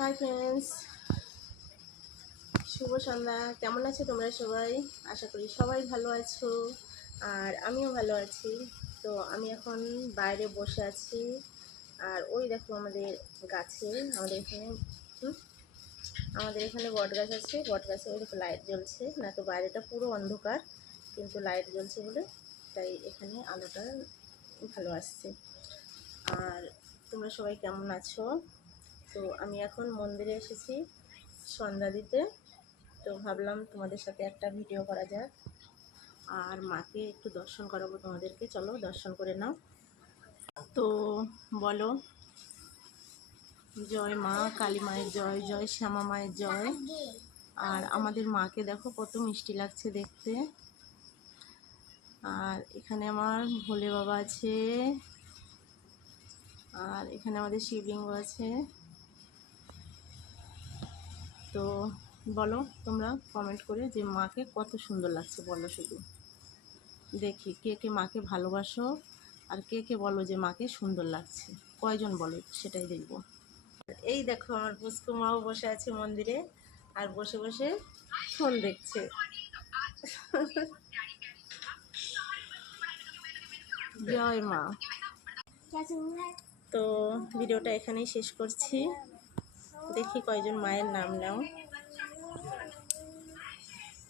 Hi friends, শুভ সন্ধ্যা। কেমন আছো তোমরা সবাই? আশা করি সবাই ভালো আছো, আর আমিও ভালো আছি। তো আমি এখন বাইরে বসে আছি, আর ওই দেখো আমাদের গাছে, আমাদের এখানে বট গাছ আছে। বট গাছে ওই দেখো লাইট জ্বলছে, না তো বাইরেটা পুরো অন্ধকার, কিন্তু লাইট জ্বলছে বলে তাই এখানে আলোটা ভালো আসছে। আর তোমরা সবাই কেমন আছো? তো আমি এখন মন্দিরে এসেছি সন্ধ্যা দিতে, তো ভাবলাম তোমাদের সাথে একটা ভিডিও করা যাক, আর মাকে একটু দর্শন করাবো তোমাদেরকে। চলো দর্শন করে নাও। তো বলো, জয় মা কালী মায়ের জয়, জয় শ্যামা মায়ের জয়। আর আমাদের মাকে দেখো কত মিষ্টি লাগছে দেখতে। আর এখানে আমার ভোলে বাবা আছে, আর এখানে আমাদের শিবলিঙ্গ আছে। তো বলো তোমরা কমেন্ট করে যে মাকে কত সুন্দর লাগছে, বলো শুধু। দেখি কে কে মাকে ভালোবাসো, আর কে কে বলো যে মাকে সুন্দর লাগছে, কয়জন বলো সেটাই দেখব। এই দেখো আমার পুষ্কু মাও বসে আছে মন্দিরে, আর বসে বসে ফোন দেখছে। জয় মা। তো ভিডিওটা এখানেই শেষ করছি। দেখি কয়জন মায়ের নাম নাও।